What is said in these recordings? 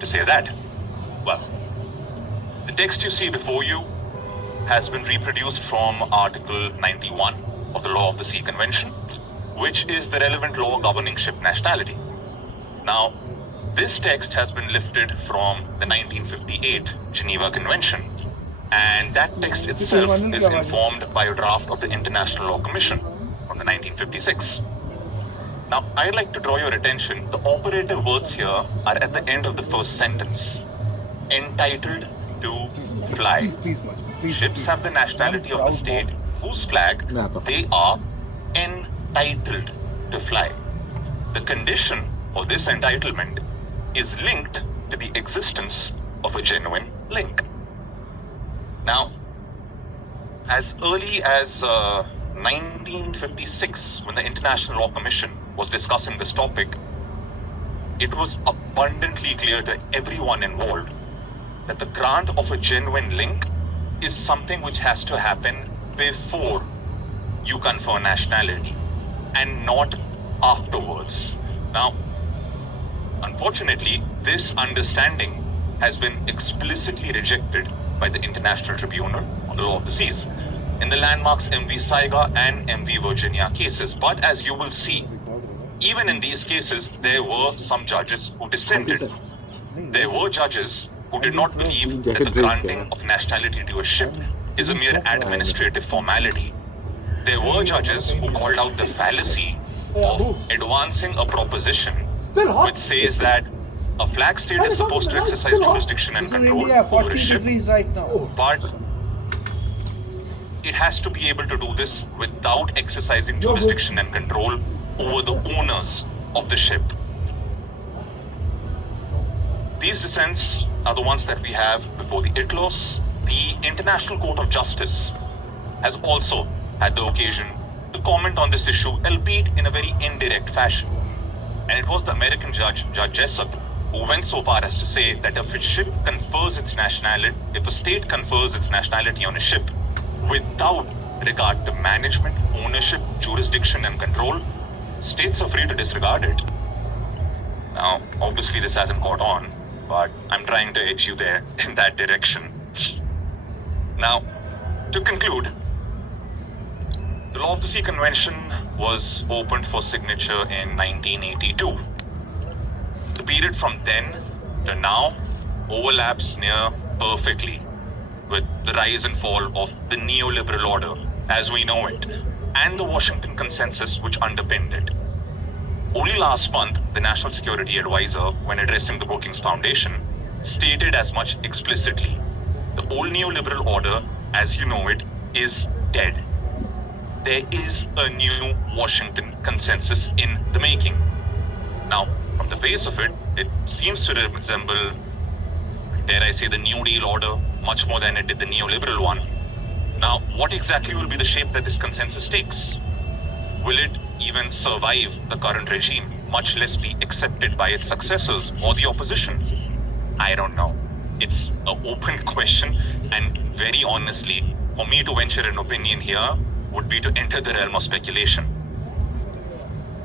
to say that? Well, the text you see before you has been reproduced from Article 91 of the Law of the Sea Convention, which is the relevant law governing ship nationality. Now, this text has been lifted from the 1958 Geneva Convention, and that text itself is informed by a draft of the International Law Commission from the 1956. Now, I'd like to draw your attention. The operative words here are at the end of the first sentence. Entitled to fly. Ships have the nationality of the state whose flag they are entitled to fly. The condition for this entitlement is linked to the existence of a genuine link. Now, as early as 1956, when the International Law Commission was discussing this topic, it was abundantly clear to everyone involved that the grant of a genuine link is something which has to happen before you confer nationality and not afterwards. Now, unfortunately, this understanding has been explicitly rejected by the International Tribunal on the Law of the Seas in the landmarks MV Saiga and MV Virginia cases. But as you will see, even in these cases, there were some judges who dissented. There were judges who did not believe that the granting of nationality to a ship is a mere administrative formality. There were judges who called out the fallacy of advancing a proposition which says that a flag state is supposed to exercise jurisdiction and control over a ship, but it has to be able to do this without exercising jurisdiction and control over the owners of the ship. These dissents are the ones that we have before the ITLOS. The International Court of Justice has also had the occasion to comment on this issue, albeit in a very indirect fashion. And it was the American judge, Judge Jessup, who went so far as to say that if a ship confers its nationality, if a state confers its nationality on a ship without regard to management, ownership, jurisdiction, and control, states are free to disregard it. Now, obviously this hasn't caught on, but I'm trying to edge you there in that direction. Now, to conclude, the Law of the Sea Convention was opened for signature in 1982. The period from then to now overlaps near perfectly with the rise and fall of the neoliberal order as we know it, and the Washington Consensus which underpinned it. Only last month, the National Security Advisor, when addressing the Brookings Foundation, stated as much explicitly. The old neoliberal order, as you know it, is dead. There is a new Washington Consensus in the making. Now, from the face of it, it seems to resemble, dare I say, the New Deal order much more than it did the neoliberal one. Now, what exactly will be the shape that this consensus takes? Will it even survive the current regime, much less be accepted by its successors or the opposition? I don't know. It's an open question, and very honestly, for me to venture an opinion here would be to enter the realm of speculation.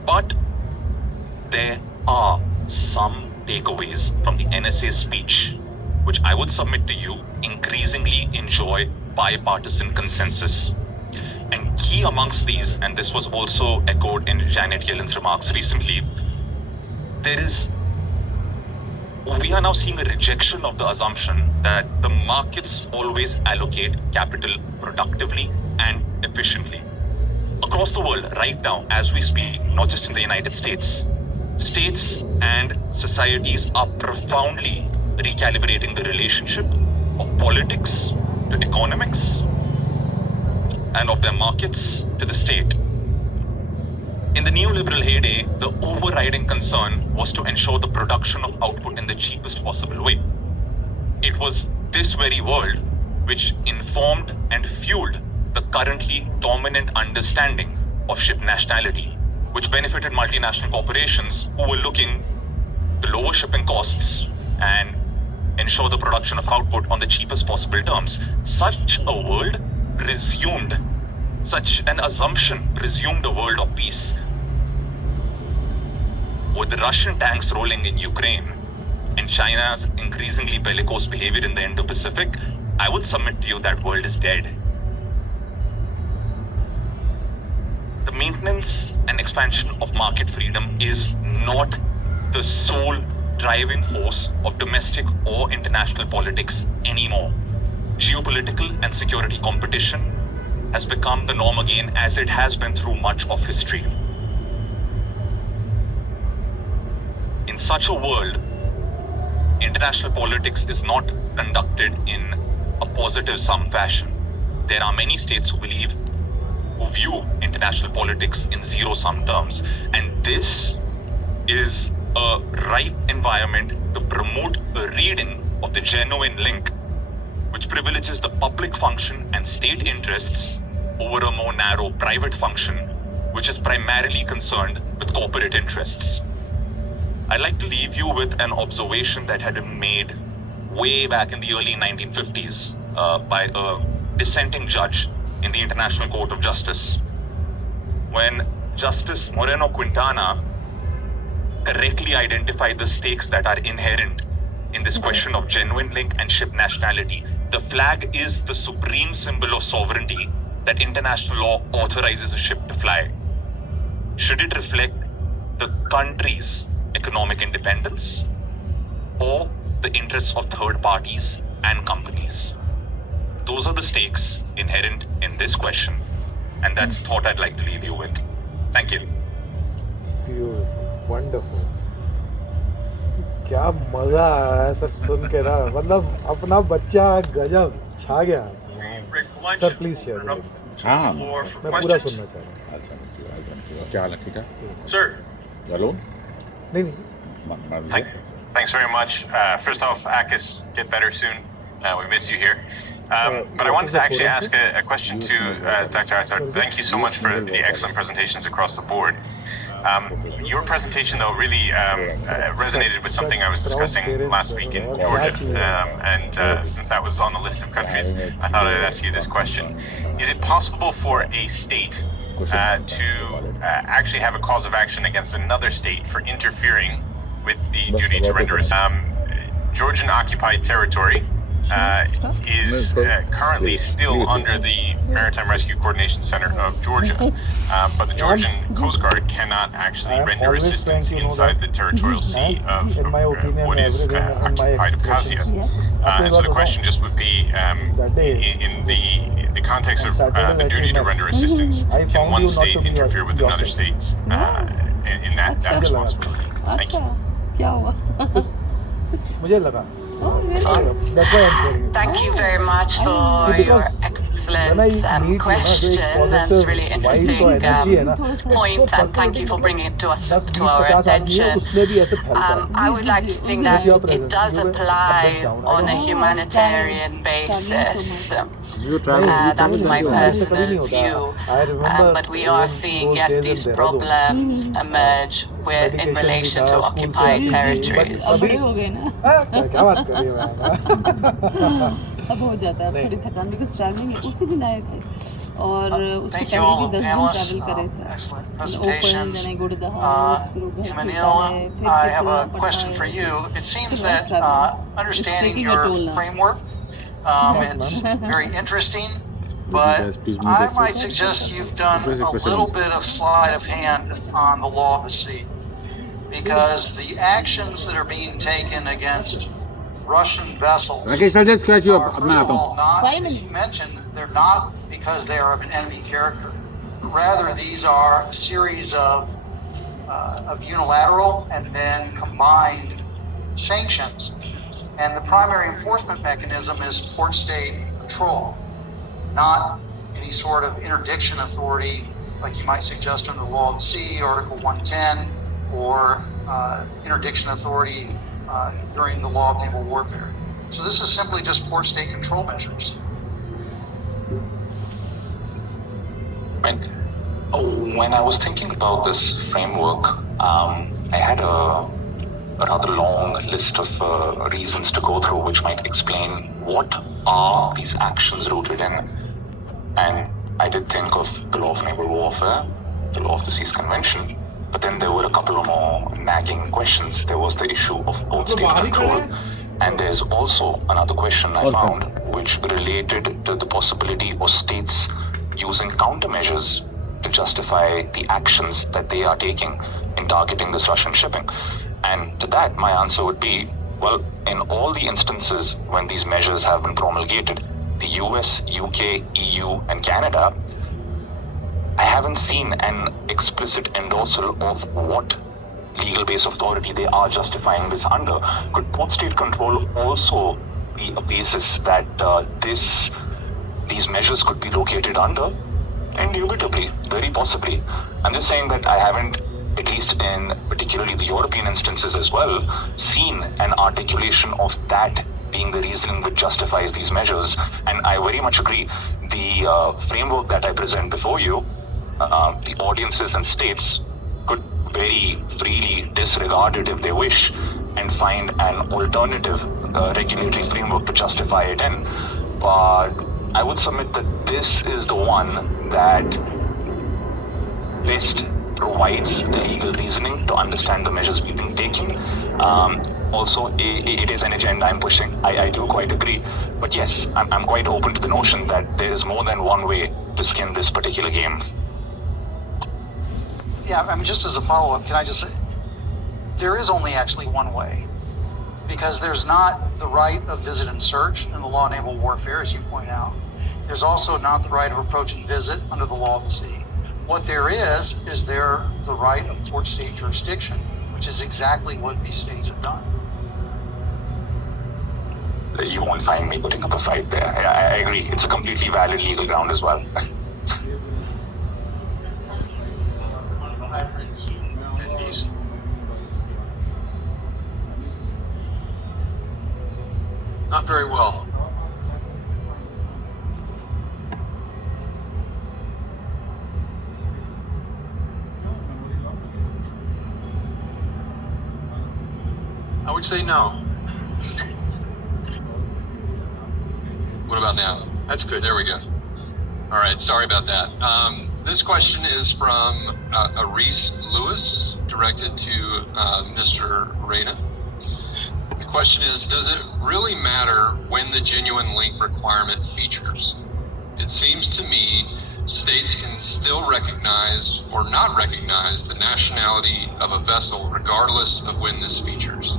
But there are some takeaways from the NSA's speech, which I would submit to you increasingly enjoy bipartisan consensus. And key amongst these, and this was also echoed in Janet Yellen's remarks recently, we are now seeing a rejection of the assumption that the markets always allocate capital productively and efficiently. Across the world, right now, as we speak, not just in the United States, states and societies are profoundly recalibrating the relationship of politics to economics and of their markets to the state. In the neoliberal heyday, the overriding concern was to ensure the production of output in the cheapest possible way. It was this very world which informed and fueled the currently dominant understanding of ship nationality, which benefited multinational corporations who were looking to lower shipping costs and ensure the production of output on the cheapest possible terms. Such an assumption presumed a world of peace. With the Russian tanks rolling in Ukraine and China's increasingly bellicose behavior in the Indo-Pacific, I would submit to you that world is dead. The maintenance and expansion of market freedom is not the sole driving force of domestic or international politics anymore. Geopolitical and security competition has become the norm again, as it has been through much of history. In such a world, international politics is not conducted in a positive sum fashion. There are many states who view international politics in zero-sum terms, and this is a ripe environment to promote a reading of the genuine link, which privileges the public function and state interests over a more narrow private function, which is primarily concerned with corporate interests. I'd like to leave you with an observation that had been made way back in the early 1950s by a dissenting judge in the International Court of Justice, when Justice Moreno Quintana correctly identified the stakes that are inherent in this question of genuine link and ship nationality. The flag is the supreme symbol of sovereignty that international law authorizes a ship to fly. Should it reflect the country's economic independence or the interests of third parties and companies? Those are the stakes inherent in this question, and that's the thought I'd like to leave you with. Thank you. Beautiful, wonderful. क्या मजा आया sir सुन के ना, मतलब अपना बच्चा गजब छा गया. Sir please share. हाँ मैं पूरा सुनना चाह रहा हूँ. क्या हाल है? ठीक है Sir. हेलो. नहीं Thanks very much. First off, Akis, get better soon. We miss you here. But I wanted to actually ask a question to Dr. Azhar. Thank you so much for the excellent presentations across the board. Your presentation, though, really resonated with something I was discussing last week in Georgia. And since that was on the list of countries, I thought I'd ask you this question. Is it possible for a state to actually have a cause of action against another state for interfering with the duty to render Georgian occupied territory is currently still under the Maritime Rescue Coordination Center of Georgia, but the Georgian Coast Guard cannot actually render assistance inside the territorial sea of what is occupied Abkhazia. So the question just would be, in the context of the duty to render assistance, can one state interfere with another state in that responsibility? Thank you. क्या हुआ? मुझे लगा. That's why I'm sharing it. Thank you very much for your excellent question and really interesting point, and thank you for bringing it to our attention. I would like to think that it does apply on a humanitarian basis. That's my personal view. But we are seeing, yes, these problems emerge in relation to occupied territories. क्या बात कर रही है? अब हो जाता है थोड़ी थकान, बिकॉज ट्रैवलिंग उसी दिन आए थे और उससे पहले भी 10 दिन ट्रैवल करे थे. Open then I go to the house, फिर घर Himanil, I have a question for you. It seems that understanding your framework, it's very interesting, but I might suggest you've done a little bit of sleight of hand on the law of the sea, because the actions that are being taken against Russian vessels are, first of all, not, as you mentioned, they're not because they are of an enemy character. Rather, these are a series of unilateral and then combined sanctions. And the primary enforcement mechanism is port state control, not any sort of interdiction authority like you might suggest under the law of the sea, Article 110, or interdiction authority during the law of naval warfare. So this is simply just port state control measures. When I was thinking about this framework, I had a rather long list of reasons to go through which might explain what are these actions rooted in. And I did think of the law of naval warfare, the law of the seas convention, But then there were a couple of more nagging questions. There was the issue of port state control. And there's also another question I found which related to the possibility of states using countermeasures to justify the actions that they are taking in targeting this Russian shipping. And to that, my answer would be, well, in all the instances when these measures have been promulgated, the US, UK, EU, and Canada, I haven't seen an explicit endorsal of what legal base authority they are justifying this under. Could port state control also be a basis that these measures could be located under? Indubitably, very possibly. I'm just saying that I haven't, at least in particularly the European instances as well, seen an articulation of that being the reasoning which justifies these measures. And I very much agree. The framework that I present before you, the audiences and states could very freely disregard it if they wish and find an alternative regulatory framework to justify it in. But I would submit that this is the one that best provides the legal reasoning to understand the measures we've been taking. Also, it is an agenda I'm pushing. I do quite agree. But yes, I'm quite open to the notion that there is more than one way to skin this particular game. Yeah, I mean, just as a follow-up, can I just say, there is only actually one way, because there's not the right of visit and search in the law of naval warfare, as you point out. There's also not the right of approach and visit under the law of the sea. What there is the right of port state jurisdiction, which is exactly what these states have done. You won't find me putting up a fight there. I agree. It's a completely valid legal ground as well. Not very well. I would say no. What about now? That's good. There we go. All right. Sorry about that. This question is from Aris Lewis, directed to Mr. Reyna. The question is, does it really matter when the genuine link requirement features? It seems to me states can still recognize or not recognize the nationality of a vessel regardless of when this features.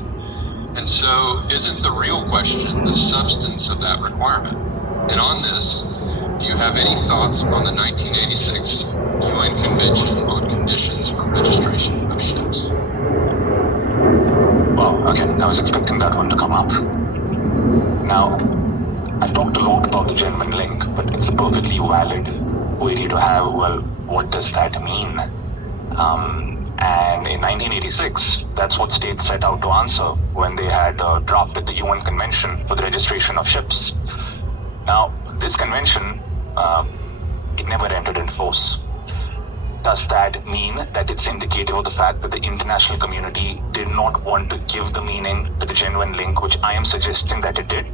And so isn't the real question the substance of that requirement? And on this, do you have any thoughts on the 1986 UN Convention on Conditions for Registration of Ships? Well, okay, I was expecting that one to come up. Now, I've talked a lot about the genuine link, but it's a perfectly valid query to have, well, what does that mean? And in 1986, that's what states set out to answer when they had drafted the UN Convention for the Registration of Ships. Now, this convention, it never entered into force. Does that mean that it's indicative of the fact that the international community did not want to give the meaning to the genuine link, which I am suggesting that it did?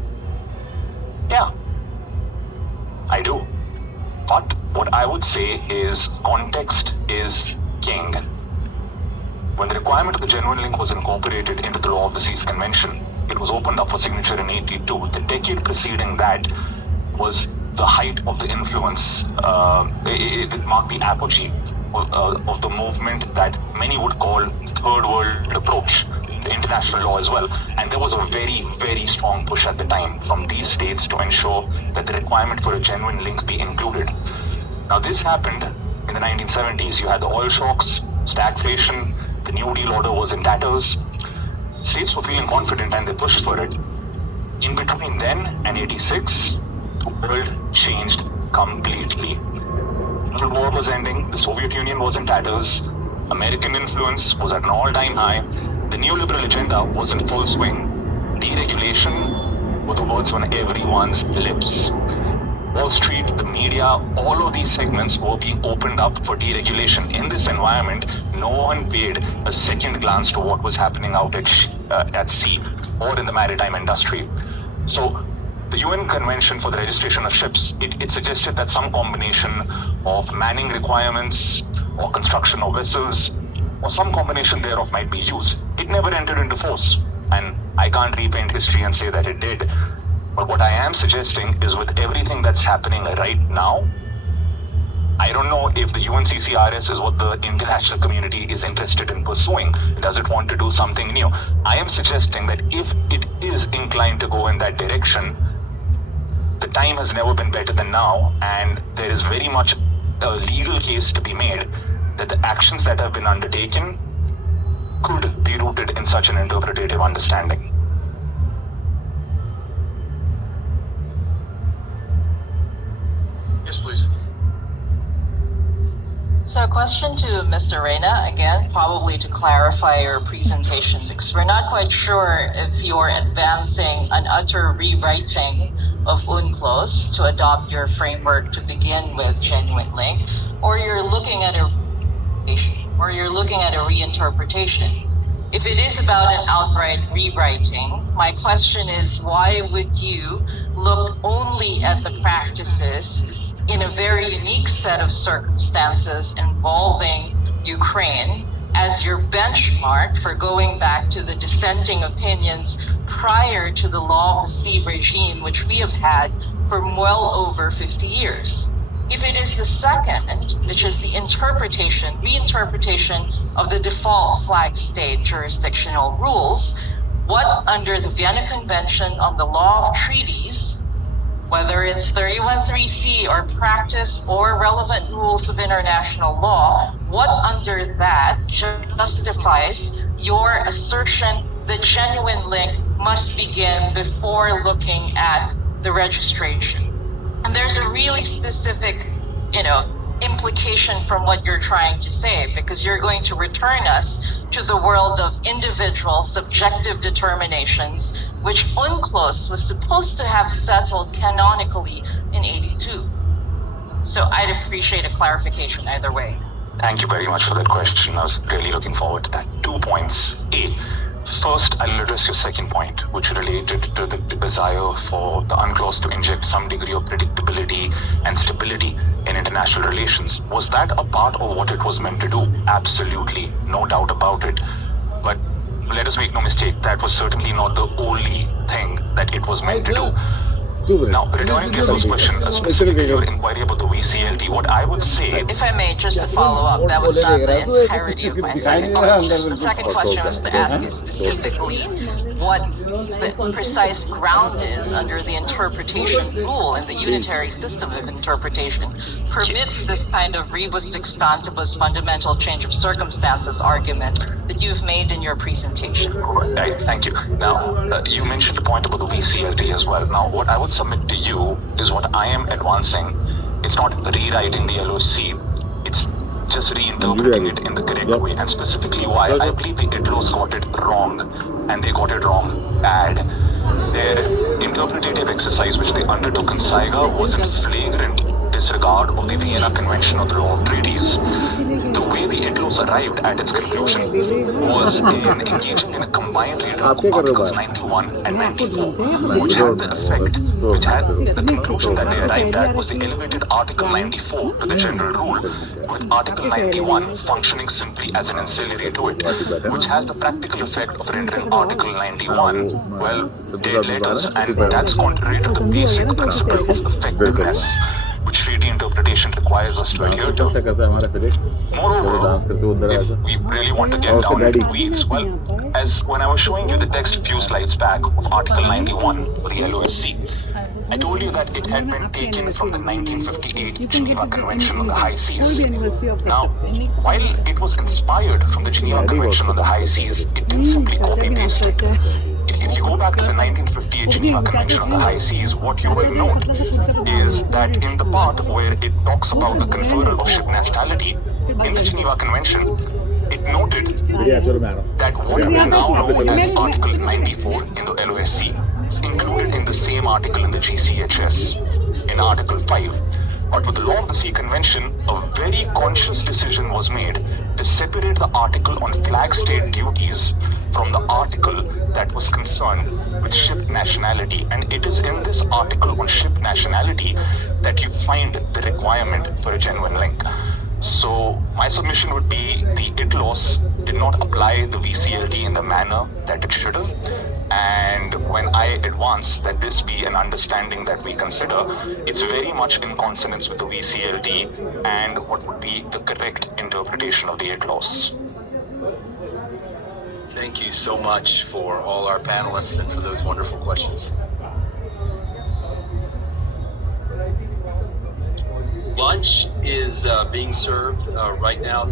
Yeah, I do. But what I would say is context is king. When the requirement of the genuine link was incorporated into the Law of the Seas Convention, it was opened up for signature in 82. The decade preceding that was the height of the influence. It marked the apogee of the movement that many would call third world approach, the international law as well. And there was a very, very strong push at the time from these states to ensure that the requirement for a genuine link be included. Now this happened in the 1970s. You had the oil shocks, stagflation, the New Deal order was in tatters. States were feeling confident and they pushed for it. In between then and 86, the world changed completely. The war was ending, the Soviet Union was in tatters, American influence was at an all-time high, the neoliberal agenda was in full swing. Deregulation were the words on everyone's lips. Wall Street, the media, all of these segments were being opened up for deregulation. In this environment, no one paid a second glance to what was happening out at sea or in the maritime industry. So the UN Convention for the Registration of Ships, it suggested that some combination of manning requirements or construction of vessels or some combination thereof might be used. It never entered into force. And I can't repaint history and say that it did. But what I am suggesting is with everything that's happening right now, I don't know if the UNCCRS is what the international community is interested in pursuing. Does it want to do something new? I am suggesting that if it is inclined to go in that direction, the time has never been better than now, and there is very much a legal case to be made that the actions that have been undertaken could be rooted in such an interpretative understanding. Yes, please. So a question to Mr. Reina, again, probably to clarify your presentation, because we're not quite sure if you're advancing an utter rewriting of UNCLOS to adopt your framework to begin with genuine link, or you're looking at a reinterpretation. If it is about an outright rewriting, my question is, why would you look only at the practices in a very unique set of circumstances involving Ukraine as your benchmark for going back to the dissenting opinions prior to the law of the sea regime, which we have had for well over 50 years? If it is the second, which is the reinterpretation of the default flag state jurisdictional rules, what under the Vienna Convention on the Law of Treaties, whether it's 31.3c or practice or relevant rules of international law, what under that justifies your assertion that genuine link must begin before looking at the registration? And there's a really specific, implication from what you're trying to say, because you're going to return us to the world of individual subjective determinations, which UNCLOS was supposed to have settled canonically in 82. So I'd appreciate a clarification either way. Thank you very much for that question. I was really looking forward to that. 2 points. First, I'll address your second point, which related to the desire for the UNCLOS to inject some degree of predictability and stability in international relations. Was that a part of what it was meant to do? Absolutely, no doubt about it. But let us make no mistake, that was certainly not the only thing that it was meant to do. Now, returning to your first question, specifically your inquiry about the VCLT, what I would say... If I may, just to follow up, that was not the entirety of my second question. The second question was to ask you specifically what the precise ground is under the interpretation rule and the unitary system of interpretation permits this kind of rebus sextantibus fundamental change of circumstances argument that you've made in your presentation. Right, thank you. Now, you mentioned a point about the VCLT as well. Now, what I would submit to you is what I am advancing. It's not rewriting the LOC, it's just reinterpreting it in the correct way, and specifically why I believe the ITLOs got it wrong, and they got it wrong bad. Their interpretative exercise which they undertook in Saiga was in flagrant disregard of the Vienna Convention on the Law of Treaties. The way the ITLOs arrived at its conclusion was in engaging in a combined reading of Articles 91 and 94, which had the conclusion that they arrived at was the elevated Article 94 to the general rule, with Article 91 functioning simply as an ancillary to it, which has the practical effect of rendering Article 91, well, dead letters, and that's contrary to the basic principle of effectiveness, which treaty interpretation requires us to adhere to. Moreover, if we really want to get down into the weeds, well, as when I was showing you the text a few slides back of Article 91 of the LOSC, I told you that it had been taken from the 1958 Geneva Convention on the High Seas. Now, while it was inspired from the Geneva Convention on the High Seas, it didn't simply copy-paste it. If you go back to the 1958 Geneva Convention on the High Seas, what you will note is that in the part where it talks about the conferral of ship nationality in the Geneva Convention, it noted that what we now know as Article 94 in the LOSC is included in the same article in the GCHS, in Article 5. But with the Law of the Sea Convention, a very conscious decision was made to separate the article on flag state duties from the article that was concerned with ship nationality. And it is in this article on ship nationality that you find the requirement for a genuine link. So my submission would be the ITLOS did not apply the VCLD in the manner that it should have. And when I advance that this be an understanding that we consider, it's very much in consonance with the VCLD and what would be the correct interpretation of the ITLOS. Thank you so much for all our panelists and for those wonderful questions. Lunch is being served right now.